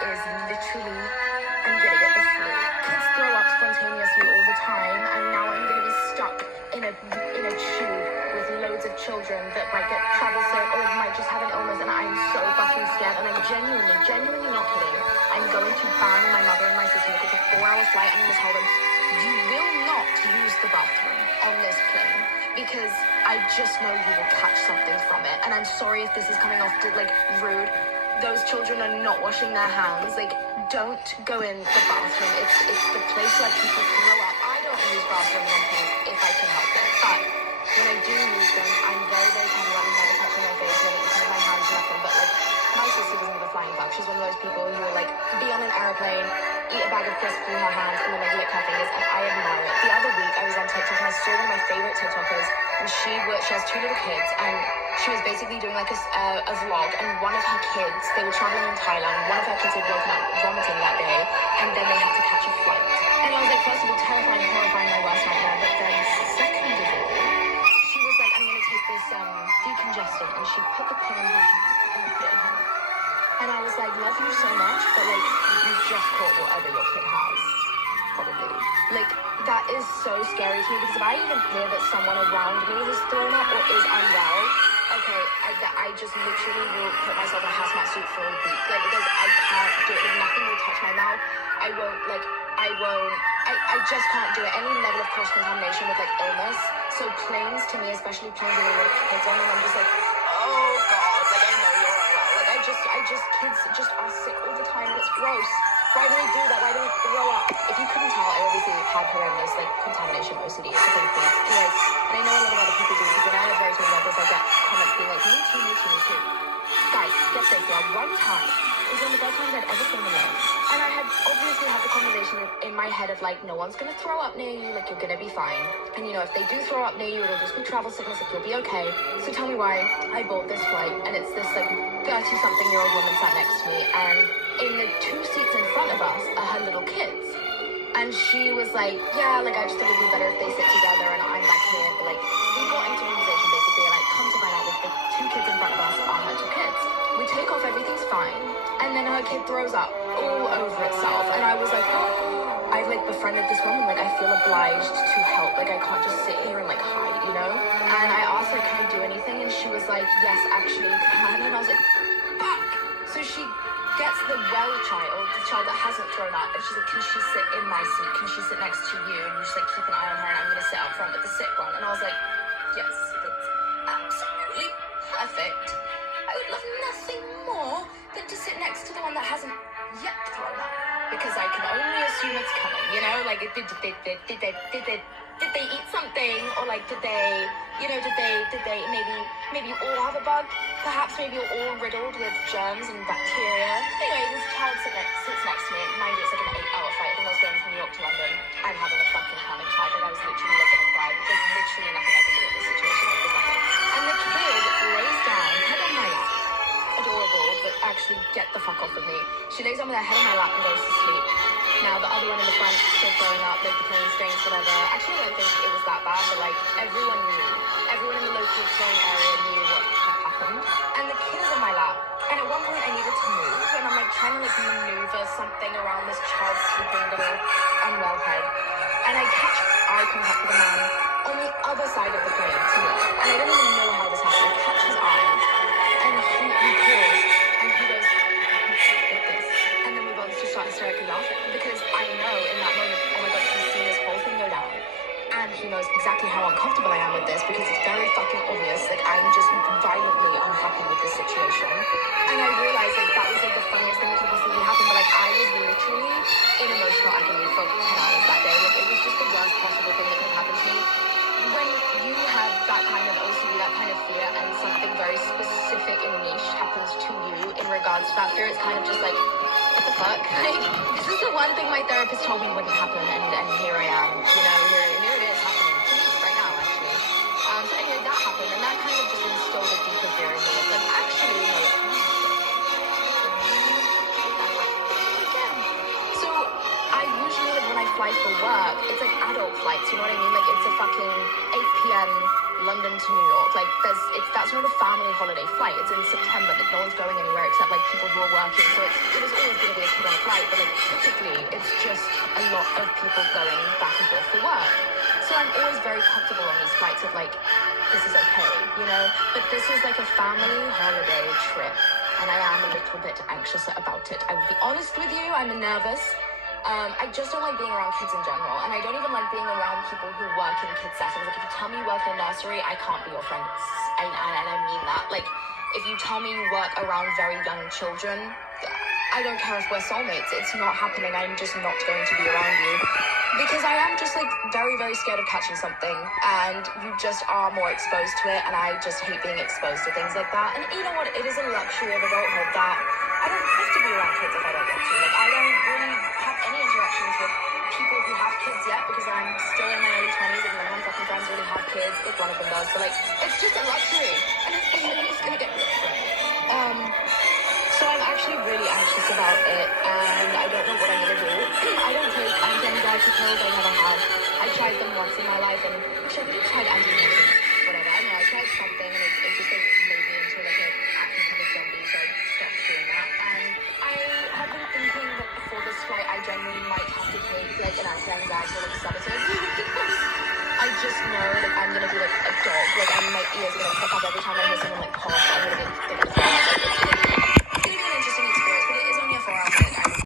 is literally, I'm gonna get the flu. Kids throw up spontaneously all the time, and now I'm gonna be stuck in a tube with loads of children that might get travel sick or might just have an illness, and I'm so fucking scared, and I'm genuinely not kidding. I'm going to ban my mother and my sister because it's a 4-hour flight. I'm gonna tell them, you will not use the bathroom on this plane because I just know you will catch something from it. And I'm sorry if this is coming off like rude. Those children are not washing their hands. Like, don't go in the bathroom. It's the place where people throw up. I don't use bathrooms on planes if I can help it. But when I do use them, I'm very careful. I'm never touching my face, never eating with my hands, nothing. But like, my sister doesn't give a flying fuck. She's one of those people who will like be on an airplane, eat a bag of crisps in her hands, and then like lick her fingers, and I admire it. The other week I was on TikTok and I saw one of my favorite TikTokers, and she has 2 little kids, and she was basically doing like a vlog, and one of her kids, they were traveling in Thailand, one of her kids had woken up vomiting that day, and then they had to catch a flight. And I was like, first of all, terrifying, horrifying, my worst nightmare, but then second of all, she was like, I'm gonna take this decongestant, and she put the pill in her hand and put it in her mouth. And I was like, love you so much, but like, you just caught whatever your kid has, probably. Like, that is so scary to me, because if I even hear that someone around me has thrown up or is unwell, okay, I just literally will put myself in a hazmat suit for a week. Like, because I can't do it. Like, nothing will touch my mouth. I just can't do it. Any level of cross-contamination with like illness. So planes, to me, especially planes with a lot of kids on them, I'm just like, oh God, like I know you're unwell. Like kids just are sick all the time, and it's gross. Why do they do that? Why do they throw up? If you couldn't tell, I obviously had horrendous like contamination OCD. It's a big thing. Anyways, and I know a lot of other people do, because when I have very talk about this, I get comments being like, me too. Guys, get this, yeah. One time, it was one of the first times I'd ever flown alone. And I had obviously had the conversation in my head of like, no one's gonna throw up near you, like you're gonna be fine. And you know, if they do throw up near you, it'll just be travel sickness, like you'll be okay. So tell me why I bought this flight, and it's this like 30-something-year-old woman sat next to me, and in the 2 seats in front of us are her little kids. And she was like, yeah, like I just thought it'd be better if they sit together and I'm back here. But like, we got into a conversation basically, and I come to find out that the 2 kids in front of us are her 2 kids. We take off, everything's fine, and then her kid throws up all over itself, and I was like, oh, I've like befriended this woman, like I feel obliged to help, like I can't just sit here and like hide, you know? And I asked her, can I do anything? And she was like, yes, actually you can. And I was like, fuck. So she gets the child, the child that hasn't thrown up, and she's like, can she sit in my seat? Can she sit next to you? And you just like keep an eye on her, and I'm gonna sit up front with the sick one. And I was like, yes, that's absolutely perfect. I would love nothing more than to sit next to the one that hasn't yet thrown up, because I can only assume it's coming, you know? Like, did they eat something, or like did they maybe you all have a bug? Perhaps maybe you're all riddled with germs and bacteria. Anyway, this child sits next to me, and mind you, it's like an 8-hour flight. I think I was going from New York to London. I'm having a fucking panic attack, and I was literally like gonna cry. There's literally nothing I can do in this situation. Like, there's nothing. And the kid lays down, head on my lap. Adorable, but actually get the fuck off of me. She lays down with her head on my lap and goes to sleep. Now the other one in the front still throwing up, like the plane stinks, whatever. Actually, I don't think it was that bad, but like everyone in the local plane area knew what had happened. And the kid is on my lap, and at one point I needed to move, and I'm like trying to like maneuver something around this child's sleeping little unwell head, and I catch eye contact with a man on the other side of the plane to me, and I don't even know how this happened. I catch his eye, and he paused, and he goes like this, and then we both just start hysterically laughing, because I know in that moment, oh my God, he's seen this whole thing go down, and he knows exactly how uncomfortable I am with this, because it's very fucking obvious, like I'm just violently unhappy with this situation. And I realized like that was like the funniest thing that could possibly happen, but like I was literally in emotional agony for 10 hours that day. Like it was just the worst possible thing that could have happened to me. When you have that kind of OCD, that kind of fear, and something very specific and niche happens to you in regards to that fear, it's kind of just like, what the fuck? Like, this is the one thing my therapist told me wouldn't happen, and here I am, you know, here it is happening to me right now, actually. So anyway, that happened, and that kind of just instilled a deeper fear in me. It's like, actually, no, it can't happen. That might again. So I usually, like, when I fly for work, it's like adult flights, you know what I mean? Like, it's a fucking 8 p.m. London to New York. Like, that's not a family holiday flight. It's in September. Like, no one's going anywhere except like people who are working. So it was always going to be a kid on a flight. But like, typically, it's just a lot of people going back and forth for work. So I'm always very comfortable on these flights of like, this is okay, you know? But this was like a family holiday trip, and I am a little bit anxious about it. I will be honest with you, I'm nervous. I just don't like being around kids in general, and I don't even like being around people who work in kids settings. Like, if you tell me you work in a nursery, I can't be your friend. And I mean that. Like, if you tell me you work around very young children, I don't care if we're soulmates. It's not happening. I'm just not going to be around you. Because I am just like very, very scared of catching something, and you just are more exposed to it, and I just hate being exposed to things like that. And you know what? It is a luxury of adulthood that I don't have to be around kids if I don't want to. Like, I don't really have any interactions with people who have kids yet because I'm still in my early 20s and none of my fucking friends really have kids. If one of them does, but like, it's just a luxury, and it's gonna get ripped from me. So I'm actually really anxious about it, and I don't know what I'm gonna do. I don't take anti-anxiety pills. I never have. I tried them once in my life, and actually I really tried antidepressants, whatever. I mean, I tried something, and it just like made me into like an acting kind of zombie, so I stopped doing that. And I have been thinking that before this flight, I genuinely might have to take like an anti-anxiety or like Sedative. I just know that I'm gonna be like a dog. Like, my ears are gonna pick up every time I hear someone like cough. I'm gonna be thinking it's